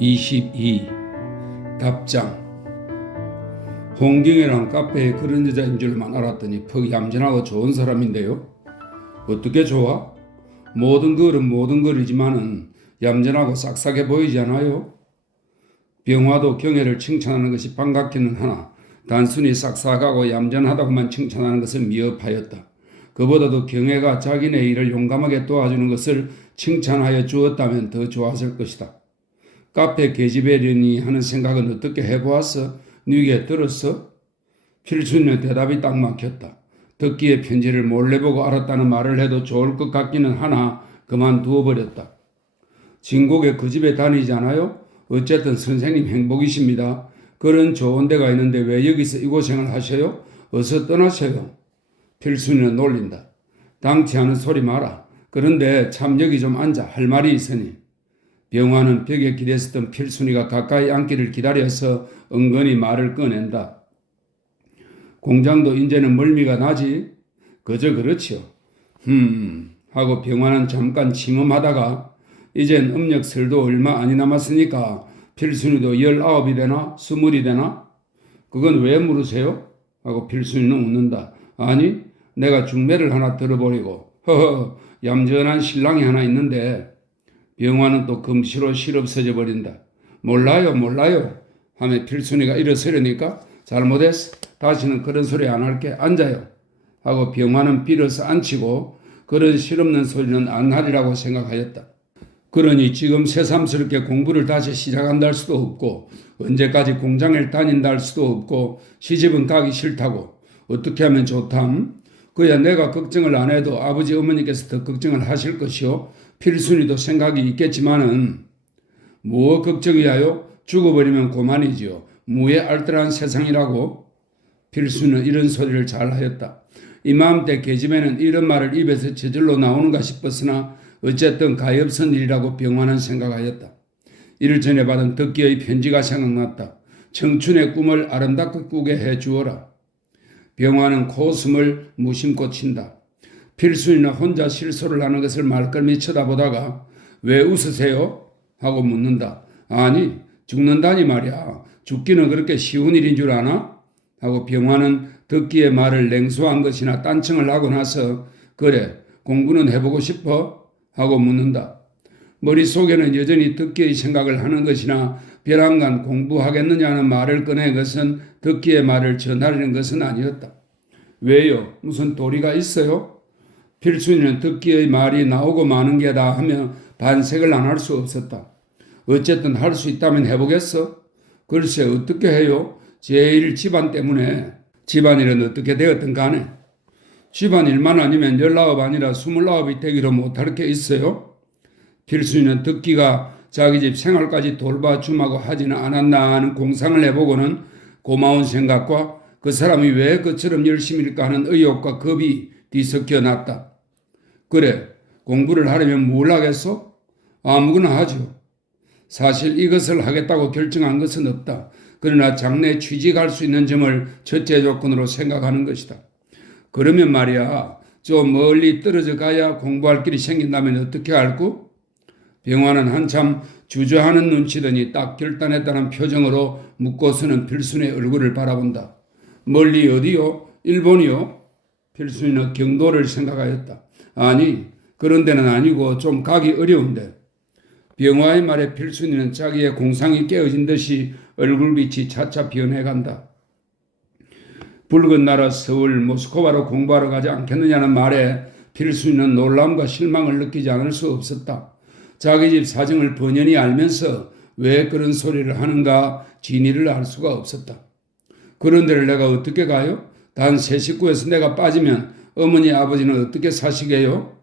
22. 답장. 홍경이란 카페에 그런 여자인 줄만 알았더니 퍽 얌전하고 좋은 사람인데요. 어떻게 좋아? 모든 걸은 모든 걸이지만은 얌전하고 싹싹해 보이지 않아요? 병화도 경애를 칭찬하는 것이 반갑기는 하나 단순히 싹싹하고 얌전하다고만 칭찬하는 것은 미흡하였다. 그보다도 경애가 자기네 일을 용감하게 도와주는 것을 칭찬하여 주었다면 더 좋았을 것이다. 카페 계집애려니 하는 생각은 어떻게 해보았어? 네게 들었어? 필수는 대답이 딱 막혔다. 듣기에 편지를 몰래 보고 알았다는 말을 해도 좋을 것 같기는 하나 그만두어버렸다. 진곡에 그 집에 다니잖아요? 어쨌든 선생님 행복이십니다. 그런 좋은 데가 있는데 왜 여기서 이 고생을 하셔요? 어서 떠나셔요. 필순이는 놀린다. 당치 않은 소리 마라. 그런데 참 여기 좀 앉아. 할 말이 있으니. 병화는 벽에 기댔었던 필순이가 가까이 앉기를 기다려서 은근히 말을 꺼낸다. 공장도 이제는 멀미가 나지? 그저 그렇지요. 하고 병화는 잠깐 침음하다가 이젠 음력설도 얼마 아니 남았으니까 필순이도 19이 되나 20이 되나? 그건 왜 물으세요? 하고 필순이는 웃는다. 아니 내가 중매를 하나 들어버리고 허허 얌전한 신랑이 하나 있는데 병화는 또 금시로 실없어져 버린다. 몰라요 하며 필순이가 일어서려니까 잘못했어. 다시는 그런 소리 안 할게. 앉아요. 하고 병화는 빌어서 앉히고 그런 실없는 소리는 안 하리라고 생각하였다. 그러니 지금 새삼스럽게 공부를 다시 시작한다 할 수도 없고 언제까지 공장을 다닌다 할 수도 없고 시집은 가기 싫다고 어떻게 하면 좋담? 그야 내가 걱정을 안 해도 아버지 어머니께서 더 걱정을 하실 것이요. 필순이도 생각이 있겠지만은 뭐 걱정이야요? 죽어버리면 고만이지요. 무에 알뜰한 세상이라고. 필순이는 이런 소리를 잘 하였다. 이맘때 계집애는 이런 말을 입에서 저절로 나오는가 싶었으나 어쨌든 가엾은 일이라고 병화는 생각하였다. 이를 전에 받은 덕기의 편지가 생각났다. 청춘의 꿈을 아름답게 꾸게 해주어라. 병화는 코웃음을 무심코 친다. 필순이는 혼자 실소를 하는 것을 말걸미 쳐다보다가 왜 웃으세요? 하고 묻는다. 아니 죽는다니 말이야. 죽기는 그렇게 쉬운 일인 줄 아나? 하고 병화는 듣기의 말을 냉소한 것이나 딴청을 하고 나서 그래 공부는 해보고 싶어? 하고 묻는다. 머릿속에는 여전히 듣기의 생각을 하는 것이나 벼랑간 공부하겠느냐는 말을 꺼낸 것은 듣기의 말을 전하려는 것은 아니었다. 왜요? 무슨 도리가 있어요? 필순이는 듣기의 말이 나오고 마는 게다 하며 반색을 안 할 수 없었다. 어쨌든 할 수 있다면 해보겠어? 글쎄 어떻게 해요? 제일 집안 때문에. 집안일은 어떻게 되었든 간에. 집안일만 아니면 19 아니라 29이 되기로 못할 게 있어요? 필순이는 듣기가 자기 집 생활까지 돌봐주마고 하지는 않았나 하는 공상을 해보고는 고마운 생각과 그 사람이 왜 그처럼 열심일까 하는 의욕과 겁이 뒤섞여 났다. 그래 공부를 하려면 뭘 하겠소? 아무거나 하죠. 사실 이것을 하겠다고 결정한 것은 없다. 그러나 장래 취직할 수 있는 점을 첫째 조건으로 생각하는 것이다. 그러면 말이야 좀 멀리 떨어져 가야 공부할 길이 생긴다면 어떻게 할꼬? 병화는 한참 주저하는 눈치더니 딱 결단했다는 표정으로 묻고서는 필순이의 얼굴을 바라본다. 멀리 어디요? 일본이요? 필순이는 경도를 생각하였다. 아니 그런 데는 아니고 좀 가기 어려운데. 병화의 말에 필순이는 자기의 공상이 깨어진 듯이 얼굴빛이 차차 변해간다. 붉은 나라 서울 모스크바로 공부하러 가지 않겠느냐는 말에 필순이는 놀람과 실망을 느끼지 않을 수 없었다. 자기 집 사정을 번연히 알면서 왜 그런 소리를 하는가 진위를 알 수가 없었다. 그런 데를 내가 어떻게 가요? 단 세 식구에서 내가 빠지면 어머니 아버지는 어떻게 사시게요?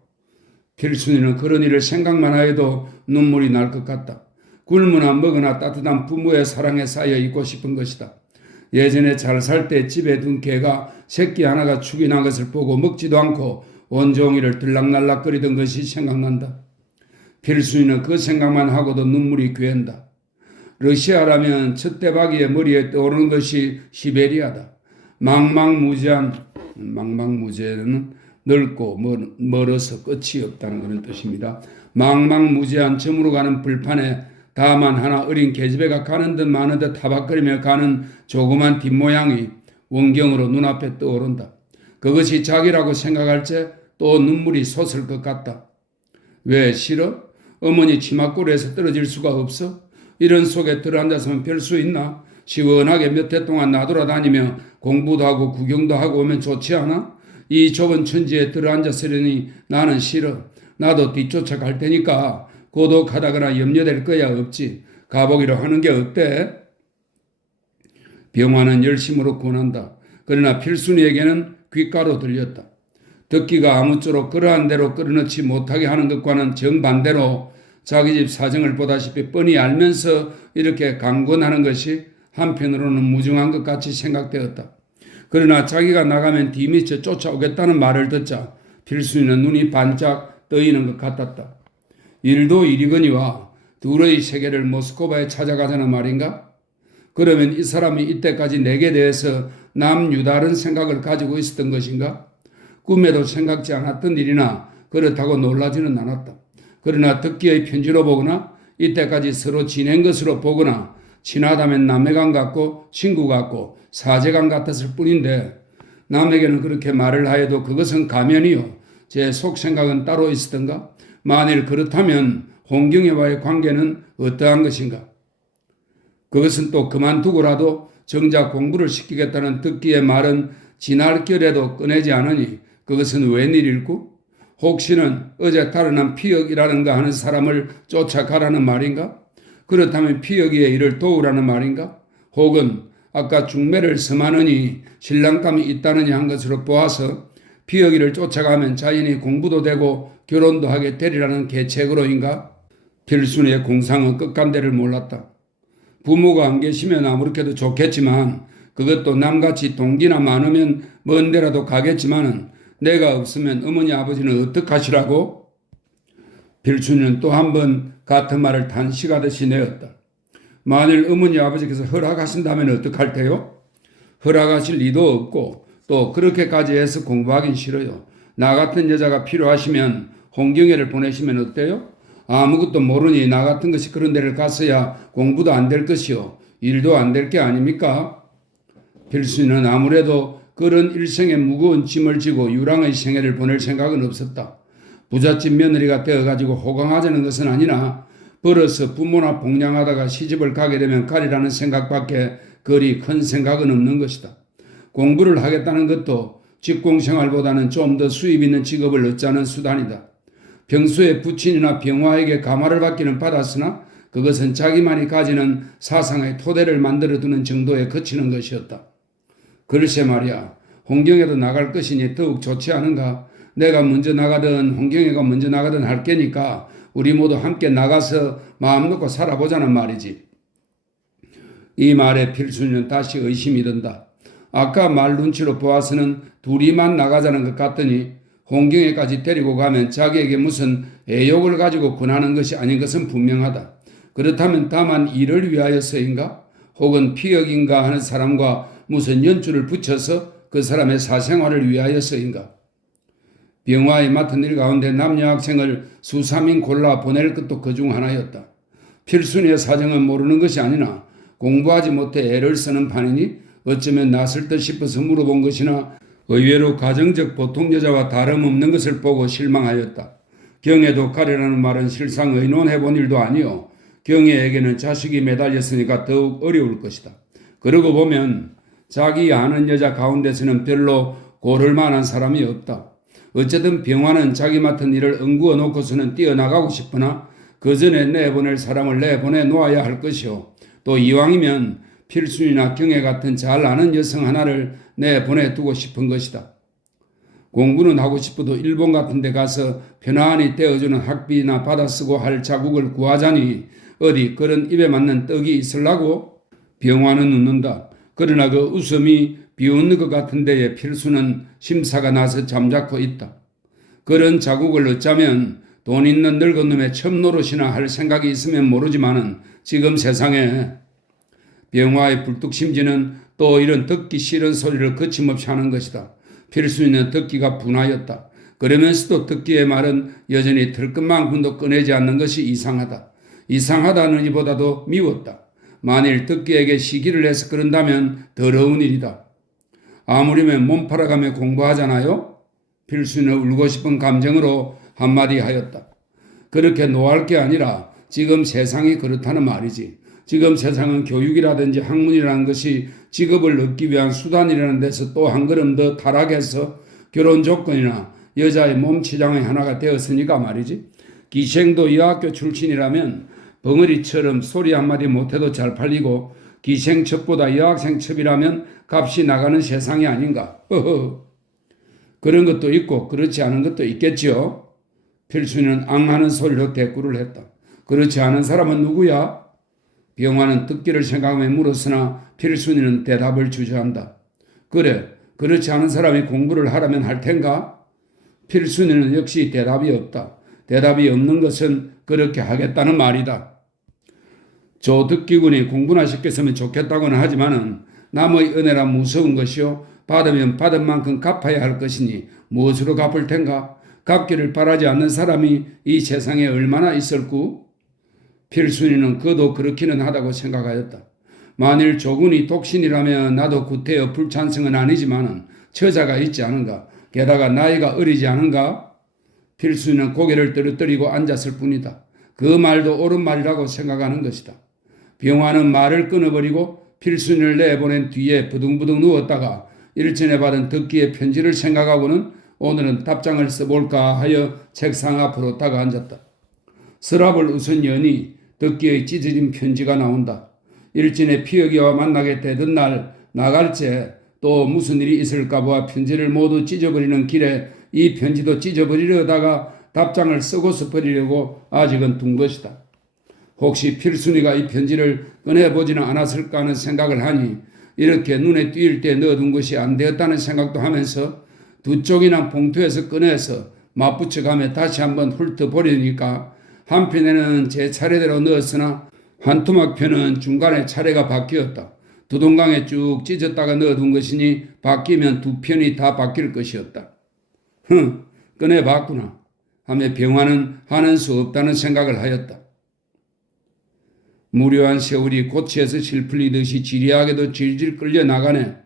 필순이는 그런 일을 생각만 하여도 눈물이 날 것 같다. 굶으나 먹으나 따뜻한 부모의 사랑에 쌓여 있고 싶은 것이다. 예전에 잘 살 때 집에 둔 개가 새끼 하나가 축이 난 것을 보고 먹지도 않고 온종일을 들락날락거리던 것이 생각난다. 필순이는 그 생각만 하고도 눈물이 괴한다. 러시아라면 첫 대박이의 머리에 떠오르는 것이 시베리아다. 망망무제는 넓고 멀어서 끝이 없다는 그런 뜻입니다. 망망무제한 점으로 가는 불판에 다만 하나 어린 계집애가 가는 듯 마는 듯 타박거리며 가는 조그만 뒷모양이 원경으로 눈앞에 떠오른다. 그것이 자기라고 생각할 때 또 눈물이 솟을 것 같다. 왜 싫어? 어머니 치맛골에서 떨어질 수가 없어? 이런 속에 들어앉아서면 별 수 있나? 시원하게 몇 해 동안 나돌아다니며 공부도 하고 구경도 하고 오면 좋지 않아? 이 좁은 천지에 들어앉았으려니 나는 싫어. 나도 뒤쫓아 갈 테니까 고독하다거나 염려될 거야 없지. 가보기로 하는 게 어때? 병화는 열심으로 권한다. 그러나 필순이에게는 귓가로 들렸다. 듣기가 아무쪼록 그러한 대로 끌어넣지 못하게 하는 것과는 정반대로 자기 집 사정을 보다시피 뻔히 알면서 이렇게 강권하는 것이 한편으로는 무중한 것 같이 생각되었다. 그러나 자기가 나가면 뒤미쳐 쫓아오겠다는 말을 듣자 필순이는 눈이 반짝 떠있는 것 같았다. 일도 일이거니와 둘의 세계를 모스크바에 찾아가자는 말인가? 그러면 이 사람이 이때까지 내게 대해서 남유다른 생각을 가지고 있었던 것인가? 꿈에도 생각지 않았던 일이나 그렇다고 놀라지는 않았다. 그러나 듣기의 편지로 보거나 이때까지 서로 지낸 것으로 보거나 친하다면 남매간 같고 친구 같고 사제간 같았을 뿐인데 남에게는 그렇게 말을 하여도 그것은 가면이요. 제 속 생각은 따로 있었던가? 만일 그렇다면 홍경애와의 관계는 어떠한 것인가? 그것은 또 그만두고라도 정작 공부를 시키겠다는 듣기의 말은 지날결에도 꺼내지 않으니 그것은 웬일일꼬? 혹시는 어제 달아난 피역이라는가 하는 사람을 쫓아가라는 말인가? 그렇다면 피역이의 일을 도우라는 말인가? 혹은 아까 중매를 섬하느니 신랑감이 있다느냐 한 것으로 보아서 피역이를 쫓아가면 자연히 공부도 되고 결혼도 하게 되리라는 계책으로인가? 필순이의 공상은 끝간데를 몰랐다. 부모가 안 계시면 아무렇게도 좋겠지만 그것도 남같이 동기나 많으면 먼 데라도 가겠지만은 내가 없으면 어머니 아버지는 어떡하시라고? 필순이는 또 한 번 같은 말을 단식하듯이 내었다. 만일 어머니 아버지께서 허락하신다면 어떡할 테요? 허락하실 리도 없고 또 그렇게까지 해서 공부하긴 싫어요. 나 같은 여자가 필요하시면 홍경애를 보내시면 어때요? 아무것도 모르니 나 같은 것이 그런 데를 갔어야 공부도 안 될 것이요. 일도 안 될 게 아닙니까? 필순이는 아무래도 그런 일생의 무거운 짐을 지고 유랑의 생애를 보낼 생각은 없었다. 부잣집 며느리가 되어가지고 호강하자는 것은 아니나 벌어서 부모나 복양하다가 시집을 가게 되면 가리라는 생각밖에 그리 큰 생각은 없는 것이다. 공부를 하겠다는 것도 직공생활보다는 좀 더 수입 있는 직업을 얻자는 수단이다. 평소에 부친이나 병화에게 감화를 받기는 받았으나 그것은 자기만이 가지는 사상의 토대를 만들어두는 정도에 그치는 것이었다. 글쎄 말이야, 홍경애도 나갈 것이니 더욱 좋지 않은가? 내가 먼저 나가든 홍경애가 먼저 나가든 할 게니까 우리 모두 함께 나가서 마음 놓고 살아보자는 말이지. 이 말에 필순이는 다시 의심이 든다. 아까 말 눈치로 보아서는 둘이만 나가자는 것 같더니 홍경애까지 데리고 가면 자기에게 무슨 애욕을 가지고 권하는 것이 아닌 것은 분명하다. 그렇다면 다만 이를 위하여서인가? 혹은 피역인가 하는 사람과 무슨 연줄을 붙여서 그 사람의 사생활을 위하여서인가? 병화에 맡은 일 가운데 남녀 학생을 수삼인 골라 보낼 것도 그중 하나였다. 필순이의 사정은 모르는 것이 아니나 공부하지 못해 애를 쓰는 판이니 어쩌면 낯설 듯 싶어서 물어본 것이나 의외로 가정적 보통 여자와 다름없는 것을 보고 실망하였다. 경애도 가려라는 말은 실상 의논해본 일도 아니요. 경애에게는 자식이 매달렸으니까 더욱 어려울 것이다. 그러고 보면 자기 아는 여자 가운데서는 별로 고를 만한 사람이 없다. 어쨌든 병화는 자기 맡은 일을 응구어 놓고서는 뛰어나가고 싶으나 그 전에 내보낼 사람을 내보내 놓아야 할 것이요. 또 이왕이면 필순이나 경애 같은 잘 아는 여성 하나를 내보내두고 싶은 것이다. 공부는 하고 싶어도 일본 같은 데 가서 편안히 떼어주는 학비나 받아쓰고 할 자국을 구하자니 어디 그런 입에 맞는 떡이 있으려고? 병화는 웃는다. 그러나 그 웃음이 비웃는 것 같은 데에 필수는 심사가 나서 잠자코 있다. 그런 자국을 얻자면 돈 있는 늙은 놈의 첩노릇이나 할 생각이 있으면 모르지만은 지금 세상에 병화의 불뚝심지는 또 이런 듣기 싫은 소리를 거침없이 하는 것이다. 필수는 듣기가 분하였다. 그러면서도 듣기의 말은 여전히 들끝만큼도 꺼내지 않는 것이 이상하다. 이상하다느니보다도 미웠다. 만일 듣기에게 시기를 내서 그런다면 더러운 일이다. 아무리면 몸 팔아가며 공부하잖아요. 필수는 울고 싶은 감정으로 한마디 하였다. 그렇게 노할 게 아니라 지금 세상이 그렇다는 말이지. 지금 세상은 교육이라든지 학문이라는 것이 직업을 얻기 위한 수단이라는 데서 또 한 걸음 더 타락해서 결혼 조건이나 여자의 몸 치장의 하나가 되었으니까 말이지. 기생도 이 학교 출신이라면 벙어리처럼 소리 한마디 못해도 잘 팔리고 기생첩보다 여학생첩이라면 값이 나가는 세상이 아닌가. 그런 것도 있고 그렇지 않은 것도 있겠지요. 필순이는 앙하는 소리로 대꾸를 했다. 그렇지 않은 사람은 누구야? 병화는 듣기를 생각하며 물었으나 필순이는 대답을 주저한다. 그래, 그렇지 않은 사람이 공부를 하라면 할 텐가? 필순이는 역시 대답이 없다. 대답이 없는 것은 그렇게 하겠다는 말이다. 조듣기군이 공부나 시켰으면 좋겠다고는 하지만은 남의 은혜라 무서운 것이요. 받으면 받은 만큼 갚아야 할 것이니 무엇으로 갚을 텐가? 갚기를 바라지 않는 사람이 이 세상에 얼마나 있을꾸? 필순이는 그도 그렇기는 하다고 생각하였다. 만일 조군이 독신이라면 나도 구태여 불찬성은 아니지만은 처자가 있지 않은가? 게다가 나이가 어리지 않은가? 필순이는 고개를 떨어뜨리고 앉았을 뿐이다. 그 말도 옳은 말이라고 생각하는 것이다. 병화는 말을 끊어버리고 필순이를 내보낸 뒤에 부둥부둥 누웠다가 일전에 받은 듣기의 편지를 생각하고는 오늘은 답장을 써볼까 하여 책상 앞으로 다가앉았다. 서랍을 우선 여니 듣기의 찢어진 편지가 나온다. 일진의 피어기와 만나게 되던 날 나갈째 또 무슨 일이 있을까 봐 편지를 모두 찢어버리는 길에 이 편지도 찢어버리려다가 답장을 쓰고서 버리려고 아직은 둔 것이다. 혹시 필순이가 이 편지를 꺼내보지는 않았을까 하는 생각을 하니 이렇게 눈에 띄일 때 넣어둔 것이 안 되었다는 생각도 하면서 두 쪽이나 봉투에서 꺼내서 맞붙여가며 다시 한번 훑어보려니까 한편에는 제 차례대로 넣었으나 한 토막편은 중간에 차례가 바뀌었다. 두 동강에 쭉 찢었다가 넣어둔 것이니 바뀌면 두 편이 다 바뀔 것이었다. 꺼내봤구나 하며 병화는 하는 수 없다는 생각을 하였다. 무료한 세월이 고치에서 실풀리듯이 지리하게도 질질 끌려나가네.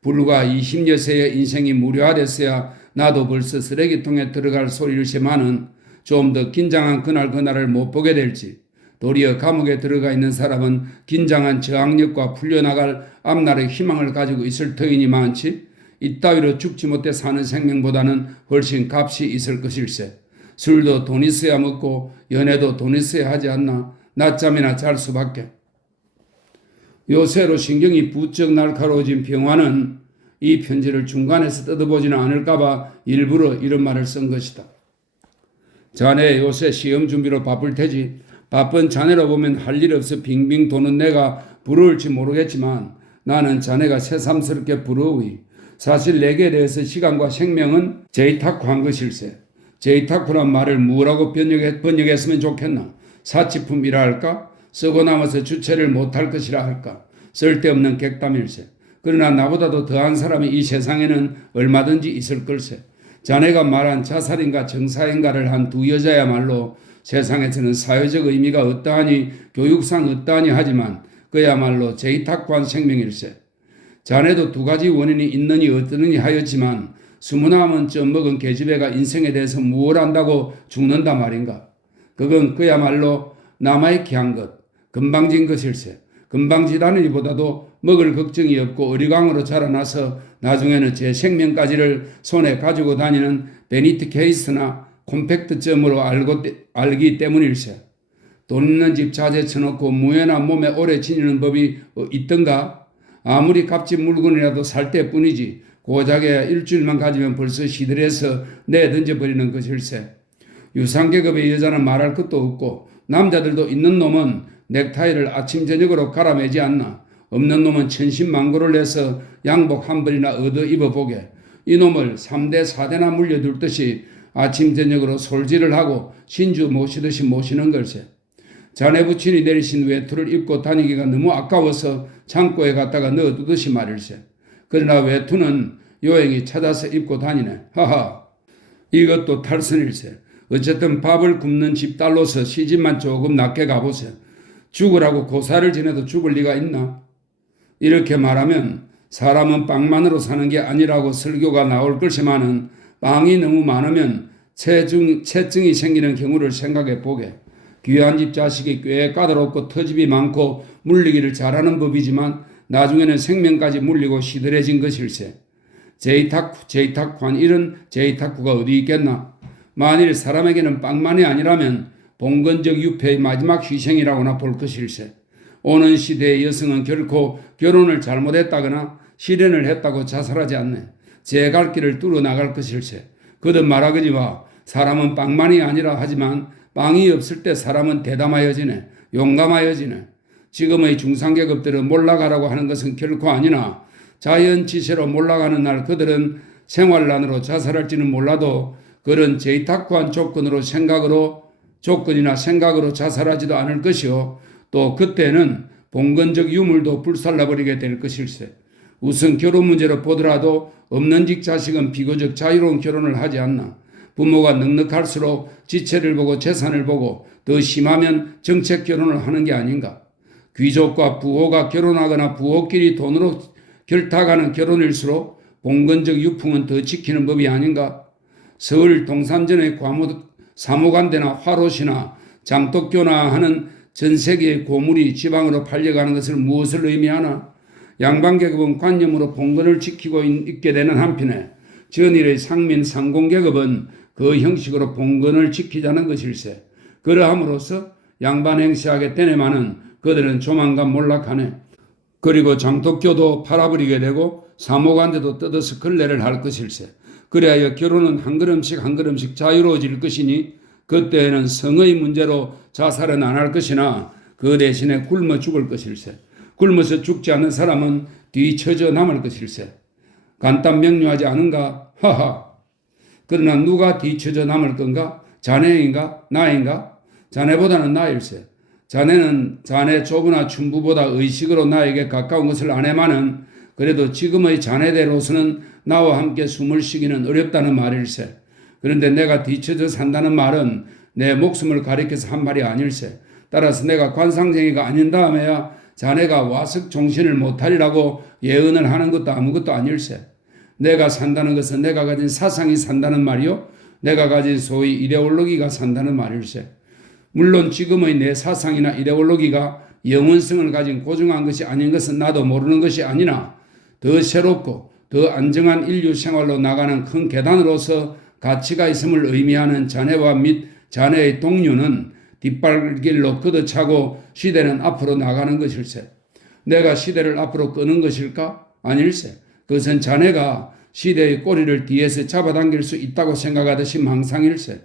불과 20여세의 인생이 무료화됐어야 나도 벌써 쓰레기통에 들어갈 소리일지만은 좀 더 긴장한 그날을 못 보게 될지 도리어 감옥에 들어가 있는 사람은 긴장한 저항력과 풀려나갈 앞날의 희망을 가지고 있을 터이니 많지 이따위로 죽지 못해 사는 생명보다는 훨씬 값이 있을 것일세. 술도 돈 있어야 먹고 연애도 돈 있어야 하지 않나. 낮잠이나 잘 수밖에. 요새로 신경이 부쩍 날카로워진 병화는 이 편지를 중간에서 뜯어보지는 않을까봐 일부러 이런 말을 쓴 것이다. 자네 요새 시험 준비로 바쁠 테지. 바쁜 자네로 보면 할 일 없어 빙빙 도는 내가 부러울지 모르겠지만 나는 자네가 새삼스럽게 부러우이. 사실 내게 대해서 시간과 생명은 제이타쿠한 것일세. 제이타쿠란 말을 뭐라고 번역했으면 좋겠나. 사치품이라 할까? 쓰고 남아서 주체를 못할 것이라 할까? 쓸데없는 객담일세. 그러나 나보다도 더한 사람이 이 세상에는 얼마든지 있을 걸세. 자네가 말한 자살인가 정사인가를 한 두 여자야말로 세상에서는 사회적 의미가 어떠하니 교육상 어떠하니 하지만 그야말로 제이탁관 생명일세. 자네도 두 가지 원인이 있느니 어떠느니 하였지만 20남은 먹은 계집애가 인생에 대해서 무엇을 안다고 죽는다 말인가. 그건 그야말로 남아있게 한 것, 금방진 것일세. 금방지다느니보다도 먹을 걱정이 없고 어리광으로 자라나서 나중에는 제 생명까지를 손에 가지고 다니는 베니트 케이스나 콤팩트점으로 알기 때문일세. 돈 있는 집 자재 쳐놓고 무예나 몸에 오래 지니는 법이 있던가? 아무리 값진 물건이라도 살 때뿐이지 고작에 일주일만 가지면 벌써 시들해서 내던져버리는 것일세. 유상계급의 여자는 말할 것도 없고 남자들도 있는 놈은 넥타이를 아침 저녁으로 갈아매지 않나. 없는 놈은 천신만고를 내서 양복 한 벌이나 얻어 입어보게. 이놈을 3대 4대나 물려둘 듯이 아침 저녁으로 솔질을 하고 신주 모시듯이 모시는 걸세. 자네 부친이 내리신 외투를 입고 다니기가 너무 아까워서 창고에 갖다가 넣어두듯이 말일세. 그러나 외투는 요행이 찾아서 입고 다니네. 하하. 이것도 탈선일세. 어쨌든 밥을 굶는 집딸로서 시집만 조금 낮게 가보세요. 죽으라고 고사를 지내도 죽을 리가 있나? 이렇게 말하면 사람은 빵만으로 사는 게 아니라고 설교가 나올 것이마는 빵이 너무 많으면 체증이 생기는 경우를 생각해 보게. 귀한 집 자식이 꽤 까다롭고 터집이 많고 물리기를 잘하는 법이지만 나중에는 생명까지 물리고 시들해진 것일세. 제이타쿠한 이런 제이타쿠가 어디 있겠나? 만일 사람에게는 빵만이 아니라면 봉건적 유폐의 마지막 희생이라고나 볼 것일세. 오는 시대의 여성은 결코 결혼을 잘못했다거나 실현을 했다고 자살하지 않네. 제 갈 길을 뚫어 나갈 것일세. 거듭 말하거니와 사람은 빵만이 아니라 하지만 빵이 없을 때 사람은 대담하여지네. 용감하여지네. 지금의 중상계급들은 몰락하라고 하는 것은 결코 아니나 자연지세로 몰락하는 날 그들은 생활난으로 자살할지는 몰라도 그런 제이타쿠한 조건이나 생각으로 자살하지도 않을 것이요. 또 그때는 봉건적 유물도 불살라버리게 될 것일세. 우선 결혼 문제로 보더라도 없는 집 자식은 비교적 자유로운 결혼을 하지 않나. 부모가 넉넉할수록 지체를 보고 재산을 보고 더 심하면 정책 결혼을 하는 게 아닌가. 귀족과 부호가 결혼하거나 부호끼리 돈으로 결탁하는 결혼일수록 봉건적 유풍은 더 지키는 법이 아닌가. 서울 동산전의 사무관대나 화롯이나 장독교나 하는 전 세계의 고물이 지방으로 팔려가는 것을 무엇을 의미하나? 양반계급은 관념으로 봉건을 지키고 있게 되는 한편에 전일의 상민 상공계급은 그 형식으로 봉건을 지키자는 것일세. 그러함으로써 양반 행세하게 되네마는 그들은 조만간 몰락하네. 그리고 장독교도 팔아버리게 되고 사모관대도 뜯어서 걸레를 할 것일세. 그래야 결혼은 한 걸음씩 자유로워질 것이니 그때에는 성의 문제로 자살은 안 할 것이나 그 대신에 굶어 죽을 것일세. 굶어서 죽지 않는 사람은 뒤처져 남을 것일세. 간단 명료하지 않은가? 하하. 그러나 누가 뒤처져 남을 건가? 자네인가? 나인가? 자네보다는 나일세. 자네는 자네 조부나 춘부보다 의식으로 나에게 가까운 것을 아네마는 그래도 지금의 자네대로서는 나와 함께 숨을 쉬기는 어렵다는 말일세. 그런데 내가 뒤처져 산다는 말은 내 목숨을 가리켜서 한 말이 아닐세. 따라서 내가 관상쟁이가 아닌 다음에야 자네가 와석 종신을 못하리라고 예언을 하는 것도 아무것도 아닐세. 내가 산다는 것은 내가 가진 사상이 산다는 말이요. 내가 가진 소위 이데올로기가 산다는 말일세. 물론 지금의 내 사상이나 이데올로기가 영원성을 가진 고정한 것이 아닌 것은 나도 모르는 것이 아니나 더 새롭고 더 안정한 인류 생활로 나가는 큰 계단으로서 가치가 있음을 의미하는 자네와 및 자네의 동료는 뒷발길로 걷어차고 시대는 앞으로 나가는 것일세. 내가 시대를 앞으로 끄는 것일까? 아닐세. 그것은 자네가 시대의 꼬리를 뒤에서 잡아당길 수 있다고 생각하듯이 망상일세.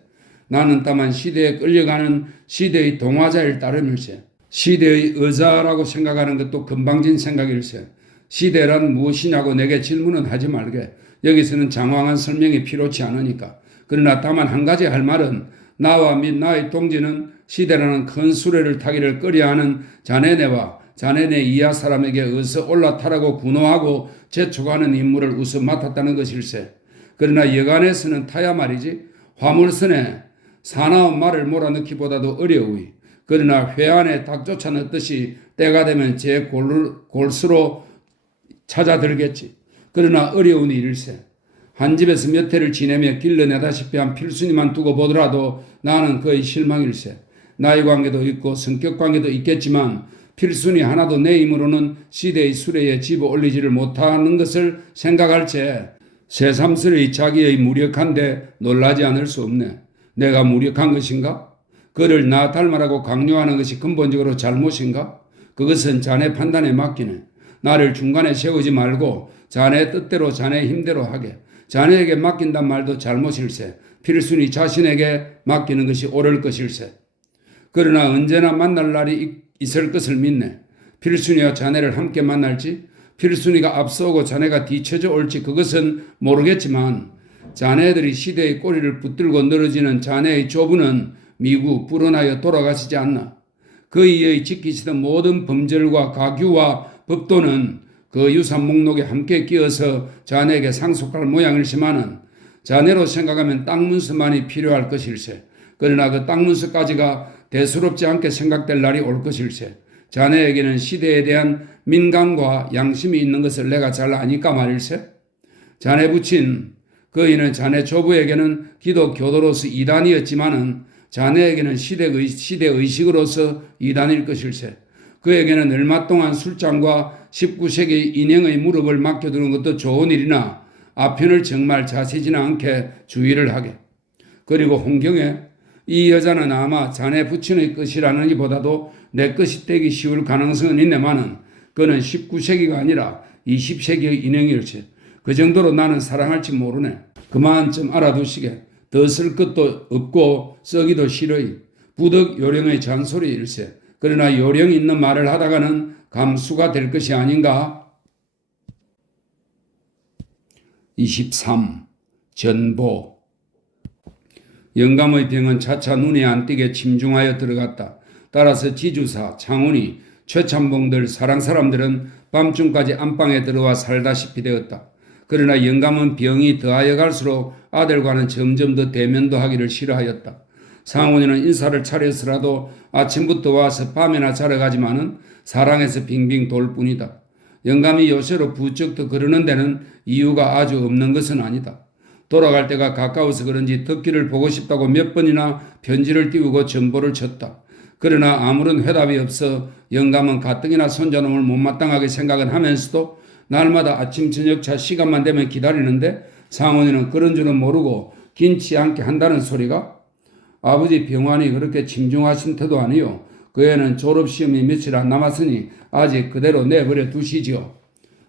나는 다만 시대에 끌려가는 시대의 동화자일 따름일세. 시대의 의자라고 생각하는 것도 건방진 생각일세. 시대란 무엇이냐고 내게 질문은 하지 말게. 여기서는 장황한 설명이 필요치 않으니까. 그러나 다만 한 가지 할 말은 나와 및 나의 동지는 시대라는 큰 수레를 타기를 꺼려하는 자네네와 자네네 이하 사람에게 어서 올라타라고 군호하고 재촉하는 임무를 우선 맡았다는 것일세. 그러나 여간에서는 타야 말이지 화물선에 사나운 말을 몰아넣기보다도 어려우이. 그러나 회 안에 닭 쫓아 넣듯이 때가 되면 제 골수로 찾아들겠지. 그러나 어려운 일일세. 한 집에서 몇 해를 지내며 길러내다시피 한 필순이만 두고 보더라도 나는 거의 실망일세. 나이 관계도 있고 성격 관계도 있겠지만 필순이 하나도 내 힘으로는 시대의 수레에 집어 올리지를 못하는 것을 생각할 때 새삼스레 자기의 무력한데 놀라지 않을 수 없네. 내가 무력한 것인가? 그를 나 닮아라고 강요하는 것이 근본적으로 잘못인가? 그것은 자네 판단에 맡기네. 나를 중간에 세우지 말고 자네 뜻대로 자네 힘대로 하게. 자네에게 맡긴단 말도 잘못일세. 필순이 자신에게 맡기는 것이 옳을 것일세. 그러나 언제나 만날 날이 있을 것을 믿네. 필순이와 자네를 함께 만날지 필순이가 앞서오고 자네가 뒤쳐져 올지 그것은 모르겠지만 자네들이 시대의 꼬리를 붙들고 늘어지는 자네의 조부는 미국 불어나여 돌아가시지 않나. 그 이의 지키시던 모든 범절과 가규와 법도는 그 유산 목록에 함께 끼어서 자네에게 상속할 모양일지만은 자네로 생각하면 땅 문서만이 필요할 것일세. 그러나 그 땅 문서까지가 대수롭지 않게 생각될 날이 올 것일세. 자네에게는 시대에 대한 민감과 양심이 있는 것을 내가 잘 아니까 말일세. 자네 부친 그이는 자네 조부에게는 기독 교도로서 이단이었지만은 자네에게는 시대의식으로서 이단일 것일세. 그에게는 얼마 동안 술잔과 19세기 인형의 무릎을 맡겨두는 것도 좋은 일이나 아편을 정말 자세지는 않게 주의를 하게. 그리고 홍경에 이 여자는 아마 자네 부친의 것이라느니보다도 내 것이 되기 쉬울 가능성은 있네마는 그는 19세기가 아니라 20세기의 인형일세. 그 정도로 나는 사랑할지 모르네. 그만 좀 알아두시게. 더 쓸 것도 없고 썩이도 싫어이. 부득 요령의 잔소리일세. 그러나 요령 있는 말을 하다가는 감수가 될 것이 아닌가? 23. 전보. 영감의 병은 차차 눈에 안 띄게 침중하여 들어갔다. 따라서 지주사, 창훈이, 최참봉들, 사랑사람들은 밤중까지 안방에 들어와 살다시피 되었다. 그러나 영감은 병이 더하여 갈수록 아들과는 점점 더 대면도 하기를 싫어하였다. 상훈이는 인사를 차려서라도 아침부터 와서 밤에나 자러 가지만은 사랑해서 빙빙 돌 뿐이다. 영감이 요새로 부쩍 더 그러는 데는 이유가 아주 없는 것은 아니다. 돌아갈 때가 가까워서 그런지 덕기를 보고 싶다고 몇 번이나 편지를 띄우고 전보를 쳤다. 그러나 아무런 회답이 없어 영감은 가뜩이나 손자놈을 못마땅하게 생각은 하면서도 날마다 아침 저녁차 시간만 되면 기다리는데 상훈이는 그런 줄은 모르고 긴치 않게 한다는 소리가 아버지 병환이 그렇게 침중하신 태도 아니요. 그 애는 졸업시험이 며칠 안 남았으니 아직 그대로 내버려 두시지요.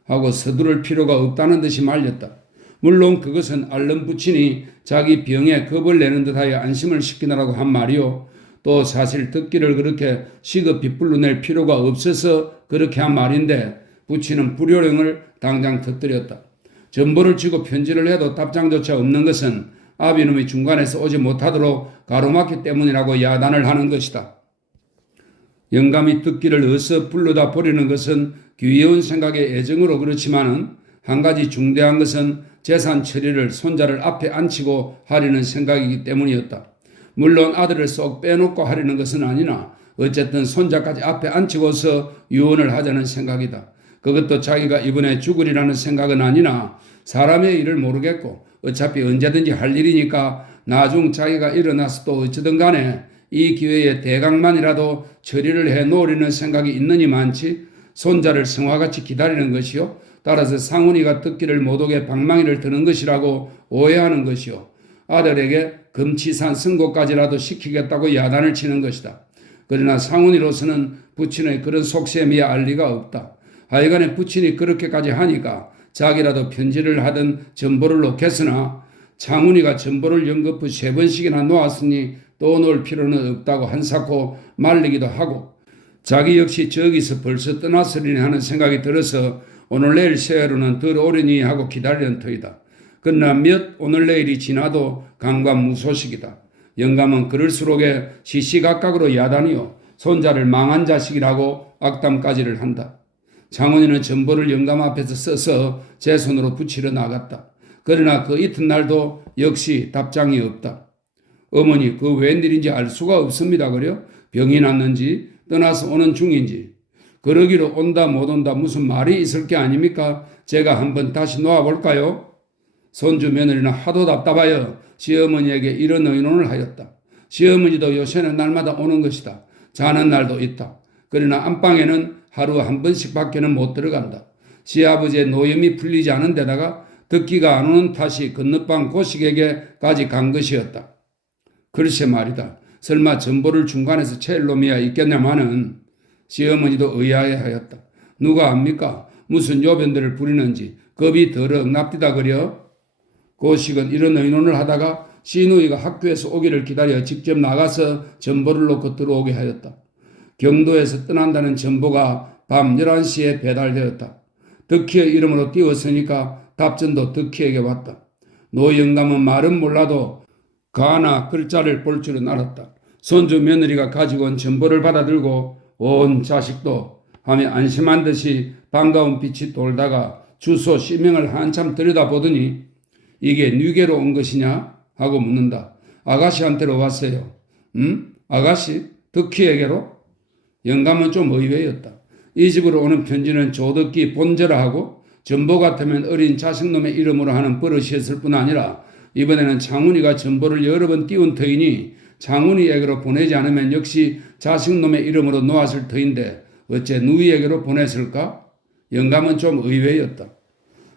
하고 서두를 필요가 없다는 듯이 말렸다. 물론 그것은 앓는 부친이 자기 병에 겁을 내는 듯하여 안심을 시키느라고 한 말이요. 또 사실 듣기를 그렇게 시급히 불러낼 필요가 없어서 그렇게 한 말인데 부친은 불효령을 당장 터뜨렸다. 전보를 쥐고 편지를 해도 답장조차 없는 것은 아비놈이 중간에서 오지 못하도록 가로막기 때문이라고 야단을 하는 것이다. 영감이 듣기를 어서 불러다 버리는 것은 귀여운 생각의 애정으로 그렇지만은 한 가지 중대한 것은 재산 처리를 손자를 앞에 앉히고 하려는 생각이기 때문이었다. 물론 아들을 쏙 빼놓고 하려는 것은 아니나 어쨌든 손자까지 앞에 앉히고서 유언을 하자는 생각이다. 그것도 자기가 이번에 죽으리라는 생각은 아니나 사람의 일을 모르겠고 어차피 언제든지 할 일이니까 나중 자기가 일어나서 또 어찌든 간에 이 기회에 대강만이라도 처리를 해 놓으려는 생각이 있느니만치 손자를 성화같이 기다리는 것이요. 따라서 상훈이가 듣기를 못오게 방망이를 드는 것이라고 오해하는 것이요. 아들에게 금치산 선고까지라도 시키겠다고 야단을 치는 것이다. 그러나 상훈이로서는 부친의 그런 속셈이 알 리가 없다. 하여간에 부친이 그렇게까지 하니까 자기라도 편지를 하든 전보를 놓겠으나 창훈이가 전보를 연거푸 3번씩이나 놓았으니 또 놓을 필요는 없다고 한사코 말리기도 하고 자기 역시 저기서 벌써 떠났으리니 하는 생각이 들어서 오늘 내일 세월은 덜 오려니 하고 기다리는 터이다. 그러나 오늘 내일이 지나도 강관무소식이다. 영감은 그럴수록에 시시각각으로 야단이요 손자를 망한 자식이라고 악담까지를 한다. 창훈이는 전보를 영감 앞에서 써서 제 손으로 붙이러 나갔다. 그러나 그 이튿날도 역시 답장이 없다. 어머니 그 웬일인지 알 수가 없습니다. 그래요? 병이 났는지 떠나서 오는 중인지 그러기로 온다 못 온다 무슨 말이 있을 게 아닙니까? 제가 한번 다시 놓아볼까요? 손주 며느리는 하도 답답하여 시어머니에게 이런 의논을 하였다. 시어머니도 요새는 날마다 오는 것이다. 자는 날도 있다. 그러나 안방에는 하루 한 번씩밖에는 못 들어간다. 시아버지의 노염이 풀리지 않은 데다가 듣기가 안 오는 탓이 건너방 고식에게까지 간 것이었다. 글쎄 말이다. 설마 전보를 중간에서 채일 놈이야 있겠냐마는 시어머니도 의아해하였다. 누가 압니까? 무슨 요변들을 부리는지 겁이 더러 납디다 그려? 고식은 이런 의논을 하다가 시누이가 학교에서 오기를 기다려 직접 나가서 전보를 놓고 들어오게 하였다. 경도에서 떠난다는 전보가 밤 11시에 배달되었다. 덕희의 이름으로 띄웠으니까 답전도 덕희에게 왔다. 노 영감은 말은 몰라도 가나 글자를 볼 줄은 알았다. 손주 며느리가 가지고 온 전보를 받아들고 온 자식도 하며 안심한 듯이 반가운 빛이 돌다가 주소 씨명을 한참 들여다보더니 이게 뉴게로 온 것이냐 하고 묻는다. 아가씨한테로 왔어요. 아가씨? 덕희에게로? 영감은 좀 의외였다. 이 집으로 오는 편지는 조덕기 본절하고 전보 같으면 어린 자식놈의 이름으로 하는 버릇이었을 뿐 아니라 이번에는 장훈이가 전보를 여러 번 띄운 터이니 장훈이에게로 보내지 않으면 역시 자식놈의 이름으로 놓았을 터인데 어째 누이에게로 보냈을까? 영감은 좀 의외였다.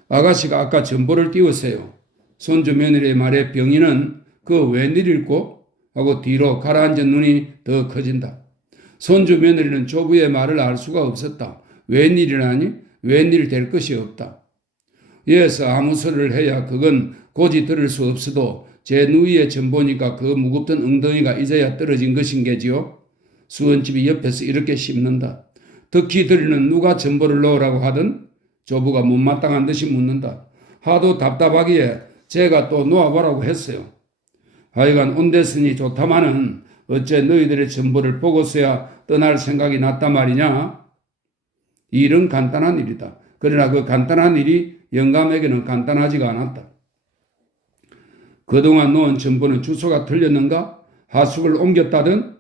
아가씨가 아까 전보를 띄웠어요. 손주 며느리의 말에 병인은 그 웬일일꼬? 하고 뒤로 가라앉은 눈이 더 커진다. 손주 며느리는 조부의 말을 알 수가 없었다. 웬일이라니? 웬일 될 것이 없다. 이어서 아무 소리를 해야 그건 고지 들을 수 없어도 제 누이의 전보니까 그 무겁던 엉덩이가 이제야 떨어진 것인 게지요. 수원집이 옆에서 이렇게 씹는다. 덕희 들이는 누가 전보를 넣으라고 하든 조부가 못마땅한 듯이 묻는다. 하도 답답하기에 제가 또 놓아보라고 했어요. 하여간 온댔으니 좋다마는 어째 너희들의 전보를 보고서야 떠날 생각이 났단 말이냐? 일은 간단한 일이다. 그러나 그 간단한 일이 영감에게는 간단하지가 않았다. 그동안 놓은 전보는 주소가 틀렸는가? 하숙을 옮겼다든?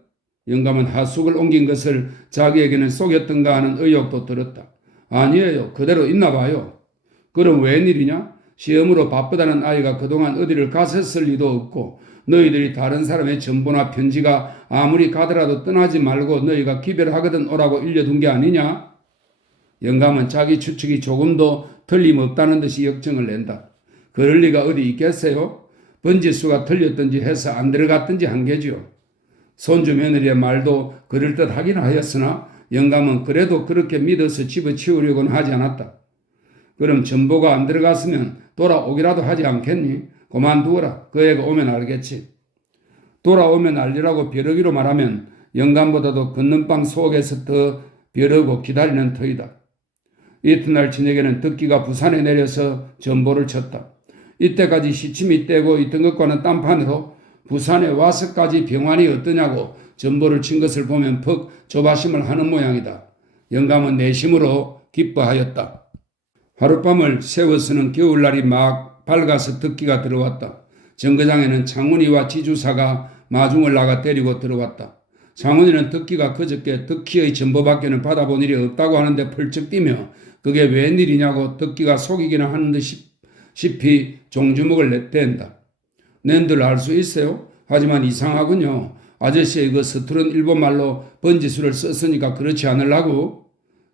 영감은 하숙을 옮긴 것을 자기에게는 속였던가 하는 의혹도 들었다. 아니에요. 그대로 있나 봐요. 그럼 웬일이냐? 시험으로 바쁘다는 아이가 그동안 어디를 갔었을 리도 없고 너희들이 다른 사람의 전보나 편지가 아무리 가더라도 떠나지 말고 너희가 기별하거든 오라고 일려둔 게 아니냐? 영감은 자기 추측이 조금도 틀림없다는 듯이 역정을 낸다. 그럴 리가 어디 있겠어요? 번지수가 틀렸든지 해서 안 들어갔든지 한 게지요. 손주 며느리의 말도 그럴듯하긴 하였으나 영감은 그래도 그렇게 믿어서 집어치우려고는 하지 않았다. 그럼 전보가 안 들어갔으면 돌아오기라도 하지 않겠니? 그만두어라. 그 애가 오면 알겠지. 돌아오면 알리라고 벼르기로 말하면 영감보다도 걷는 속에서 더 벼르고 기다리는 터이다. 이튿날 저녁에는 덕기가 부산에 내려서 전보를 쳤다. 이때까지 시침이 떼고 있던 것과는 딴판으로 부산에 와서까지 병환이 어떠냐고 전보를 친 것을 보면 퍽 조바심을 하는 모양이다. 영감은 내심으로 기뻐하였다. 하룻밤을 새워서는 겨울날이 막 밝아서 덕기가 들어왔다. 정거장에는 장훈이와 지주사가 마중을 나가 데리고 들어왔다. 장훈이는 덕기가 그저께 덕기의 전보밖에는 받아본 일이 없다고 하는데 펄쩍 뛰며 그게 웬일이냐고 덕기가 속이기나 하는 듯이 종주먹을 내댄다. 낸들 알 수 있어요? 하지만 이상하군요. 아저씨의 그 서투른 일본말로 번지수를 썼으니까 그렇지 않으려고?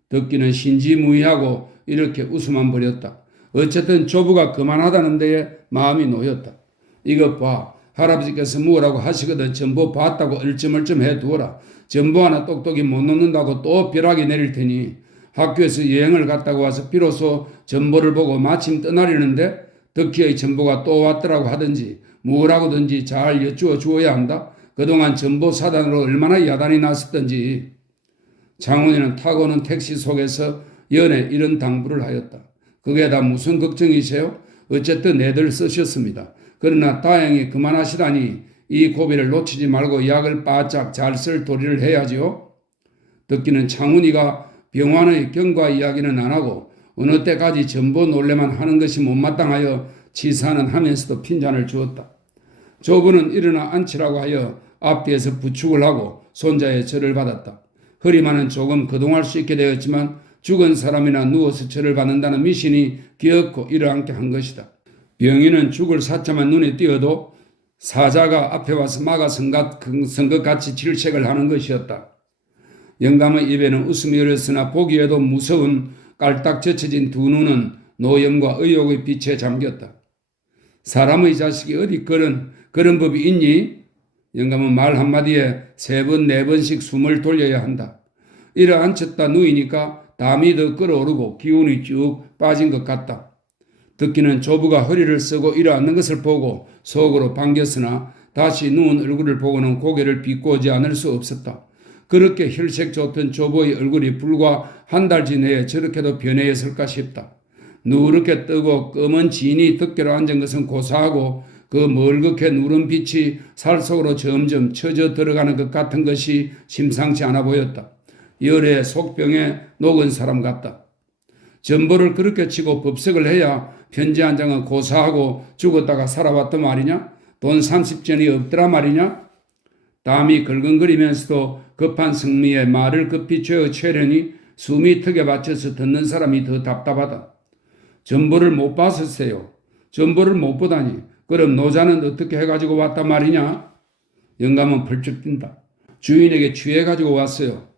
덕기는 신지무의하고 이렇게 웃음만 버렸다. 어쨌든 조부가 그만하다는 데에 마음이 놓였다. 이것 봐. 할아버지께서 뭐라고 하시거든 전보 봤다고 얼쯤얼쯤 해두어라. 전보 하나 똑똑히 못 놓는다고 또 벼락이 내릴 테니 학교에서 여행을 갔다고 와서 비로소 전보를 보고 마침 떠나려는데 덕희의 전보가 또 왔더라고 하든지 뭐라고든지 잘 여쭈어 주어야 한다. 그동안 전보 사단으로 얼마나 야단이 났었던지. 장훈이는 타고는 택시 속에서 연애 이런 당부를 하였다. 그게 다 무슨 걱정이세요? 어쨌든 애들 쓰셨습니다. 그러나 다행히 그만하시다니 이 고비를 놓치지 말고 약을 바짝 잘 쓸 도리를 해야지요. 덕기는 장훈이가 병환의 경과 이야기는 안 하고 어느 때까지 전보 놀래만 하는 것이 못마땅하여 치사는 하면서도 핀잔을 주었다. 조부는 일어나 앉히라고 하여 앞뒤에서 부축을 하고 손자의 절을 받았다. 허리만은 조금 거동할 수 있게 되었지만 죽은 사람이나 누워서 절을 받는다는 미신이 기어코 일어앉게 한 것이다. 병인은 죽을 사자만 눈에 띄어도 사자가 앞에 와서 막아선 것 같이 질책을 하는 것이었다. 영감의 입에는 웃음이 어렸으나 보기에도 무서운 깔딱 젖혀진 두 눈은 노염과 의욕의 빛에 잠겼다. 사람의 자식이 어디 그런 법이 있니? 영감은 말 한마디에 3번, 4번씩 숨을 돌려야 한다. 이래 앉혔다 누이니까 담이 더 끓어오르고 기운이 쭉 빠진 것 같다. 덕기는 조부가 허리를 쓰고 일어앉는 것을 보고 속으로 반겼으나 다시 누운 얼굴을 보고는 고개를 비꼬지 않을 수 없었다. 그렇게 혈색 좋던 조부의 얼굴이 불과 한 달 지내에 저렇게도 변해였을까 싶다. 누렇게 뜨고 검은 진이 덕계로 앉은 것은 고사하고 그 멀겋게 누른 빛이 살 속으로 점점 쳐져 들어가는 것 같은 것이 심상치 않아 보였다. 열에 속병에 녹은 사람 같다. 전보를 그렇게 치고 법석을 해야 편지 한 장은 고사하고 죽었다가 살아왔단 말이냐? 돈 30전이 없더라 말이냐? 땀이 걸근거리면서도 급한 성미에 말을 급히 쥐어 채려니 숨이 턱에 받쳐서 듣는 사람이 더 답답하다. 전보를 못 봤었어요. 전보를 못 보다니. 그럼 노자는 어떻게 해가지고 왔단 말이냐? 영감은 펄쩍 뛴다. 주인에게 취해가지고 왔어요.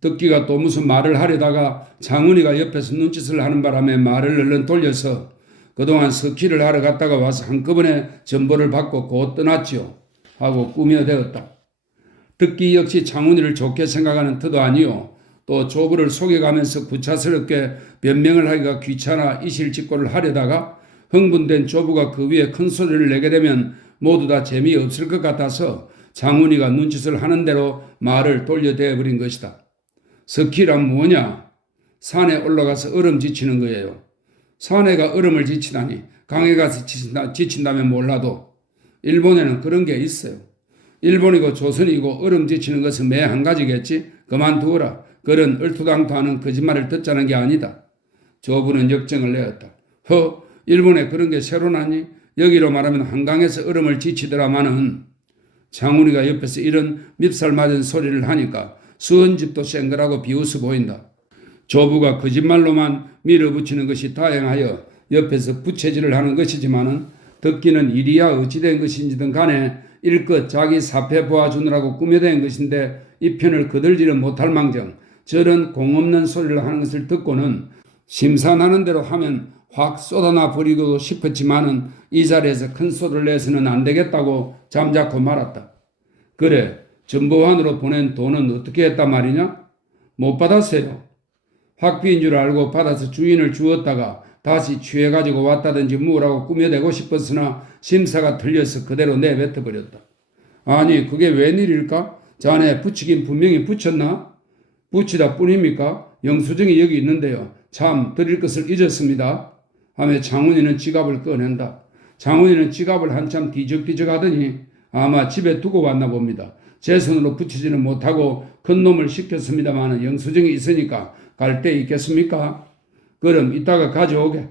듣기가 또 무슨 말을 하려다가 장훈이가 옆에서 눈짓을 하는 바람에 말을 얼른 돌려서 그동안 석희를 하러 갔다가 와서 한꺼번에 전보를 받고 곧 떠났지요. 하고 꾸며대었다. 듣기 역시 장훈이를 좋게 생각하는 터도 아니요. 또 조부를 속여가면서 구차스럽게 변명을 하기가 귀찮아 이실직고를 하려다가 흥분된 조부가 그 위에 큰 소리를 내게 되면 모두 다 재미없을 것 같아서 장훈이가 눈짓을 하는 대로 말을 돌려대버린 것이다. 석희란 뭐냐? 산에 올라가서 얼음 지치는 거예요. 산에가 얼음을 지치다니 강에 가서 지친다면 몰라도 일본에는 그런 게 있어요. 일본이고 조선이고 얼음 지치는 것은 매 한 가지겠지. 그만두어라. 그런 얼토당토하는 거짓말을 듣자는 게 아니다. 조부는 역정을 내었다. 일본에 그런 게 새로 나니? 여기로 말하면 한강에서 얼음을 지치더라마는. 장훈이가 옆에서 이런 밉살 맞은 소리를 하니까 수은집도 쌩그라고 비웃어 보인다. 조부가 거짓말로만 밀어붙이는 것이 다행하여 옆에서 부채질을 하는 것이지만은 듣기는 일이야 어찌된 것인지든 간에 일껏 자기 사패 보아주느라고 꾸며댄 것인데 이 편을 거들지를 못할 망정 저런 공없는 소리를 하는 것을 듣고는 심산하는 대로 하면 확 쏟아나 버리고 싶었지만은 이 자리에서 큰 소리를 내서는 안 되겠다고 잠자코 말았다. 그래, 전보환으로 보낸 돈은 어떻게 했단 말이냐? 못 받았어요. 확비인 줄 알고 받아서 주인을 주었다가 다시 취해가지고 왔다든지 뭐라고 꾸며대고 싶었으나 심사가 틀려서 그대로 내뱉어버렸다. 아니 그게 웬일일까? 자네 붙이긴 분명히 붙였나? 붙이다 뿐입니까? 영수증이 여기 있는데요. 참 드릴 것을 잊었습니다. 하며 장훈이는 지갑을 꺼낸다. 장훈이는 지갑을 한참 뒤적뒤적 하더니 아마 집에 두고 왔나 봅니다. 제 손으로 붙이지는 못하고 큰 놈을 시켰습니다만 영수증이 있으니까 갈 데 있겠습니까? 그럼 이따가 가져오게.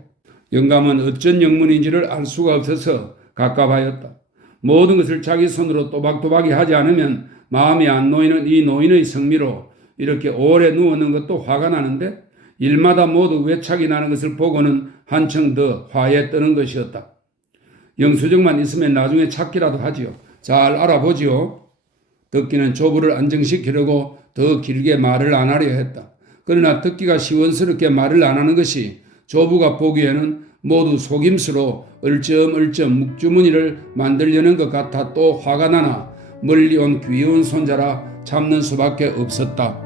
영감은 어쩐 영문인지를 알 수가 없어서 갑갑하였다. 모든 것을 자기 손으로 또박또박이 하지 않으면 마음이 안 놓이는 이 노인의 성미로 이렇게 오래 누워있는 것도 화가 나는데 일마다 모두 외착이 나는 것을 보고는 한층 더 화에 뜨는 것이었다. 영수증만 있으면 나중에 찾기라도 하지요. 잘 알아보지요. 듣기는 조부를 안정시키려고 더 길게 말을 안 하려 했다. 그러나 듣기가 시원스럽게 말을 안 하는 것이 조부가 보기에는 모두 속임수로 얼점얼점 묵주무늬를 만들려는 것 같아 또 화가 나나 멀리 온 귀여운 손자라 참는 수밖에 없었다.